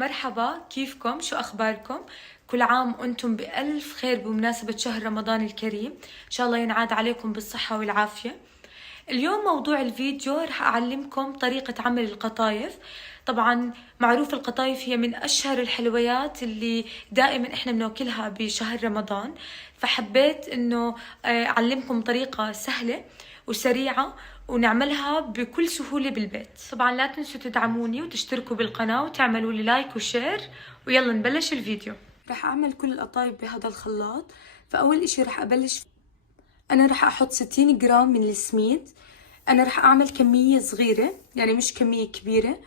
مرحبا، كيفكم؟ شو أخباركم؟ كل عام وأنتم بألف خير بمناسبة شهر رمضان الكريم. إن شاء الله ينعاد عليكم بالصحة والعافية. اليوم موضوع الفيديو رح أعلمكم طريقة عمل القطايف. طبعا معروف القطايف هي من أشهر الحلويات اللي دائما إحنا بناكلها بشهر رمضان، فحبيت إنه أعلمكم طريقة سهلة وسريعة ونعملها بكل سهولة بالبيت. طبعا لا تنسوا تدعموني وتشتركوا بالقناة وتعملوا لي لايك وشير، ويلا نبلش الفيديو. رح أعمل كل القطايف بهذا الخلاط. فأول إشي رح أبلش، أنا رح أحط 60 جرام من السميد. أنا رح أعمل كمية صغيرة يعني مش كمية كبيرة.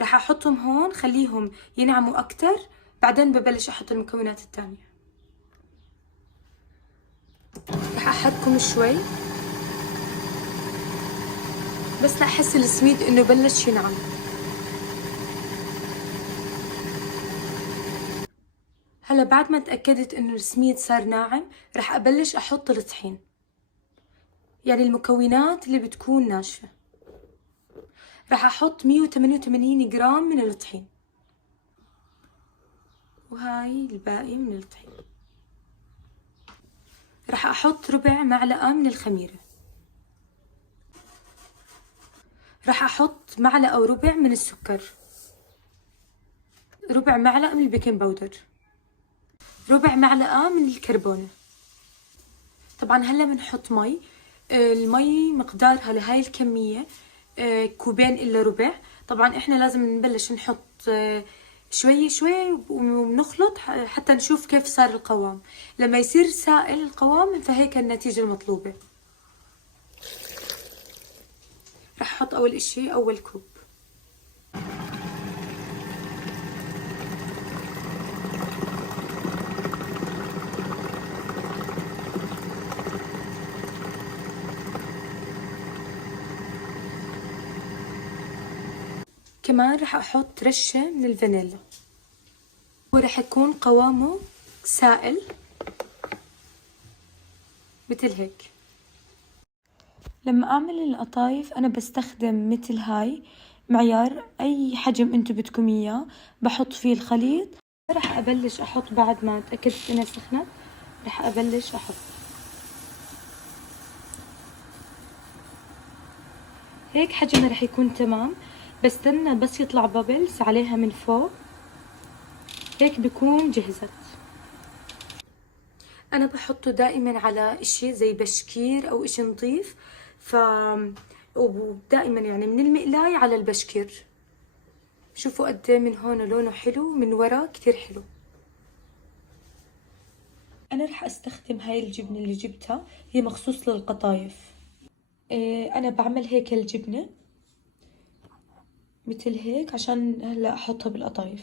رح أحطهم هون خليهم ينعموا أكتر، بعدين ببلش أحط المكونات التانية. رح أحركهم شوي بس لأحس السميد إنه بلش ينعم. هلا بعد ما تأكدت إنه السميد صار ناعم رح أبلش أحط الطحين، يعني المكونات اللي بتكون ناشفة. رح أحط 188 جرام من الطحين، وهاي الباقي من الطحين. رح أحط ربع معلقة من الخميرة. رح أحط معلقة وربع من السكر، ربع معلقة من البيكنج باودر، ربع معلقة من الكربونة. طبعا هلا بنحط مي. المي مقدارها لهاي الكمية كوبين إلا ربع. طبعا إحنا لازم نبلش نحط شوي شوي ونخلط حتى نشوف كيف صار القوام. لما يصير سائل القوام فهيك النتيجة المطلوبة. رح أحط أول إشي أول كوب. كمان رح أحط رشة من الفانيلا، ورح يكون قوامه سائل مثل هيك. لما أعمل القطايف أنا بستخدم مثل هاي معيار، أي حجم أنتو بدكم إياه بحط فيه الخليط. رح أبلش أحط بعد ما أتأكدت إنها سخنت. رح أبلش أحط هيك حجمها رح يكون تمام. بستنى بس يطلع بابلز عليها من فوق، هيك بكون جهزت. أنا بحطه دائما على إشي زي بشكير أو إشي نظيف، ودائما يعني من المقلاية على البشكير. شوفوا قد ايه من هون لونه حلو، من ورا كتير حلو. أنا رح أستخدم هاي الجبنة اللي جبتها، هي مخصوص للقطايف. أنا بعمل هيك الجبنة مثل هيك عشان هلا أحطها بالقطايف.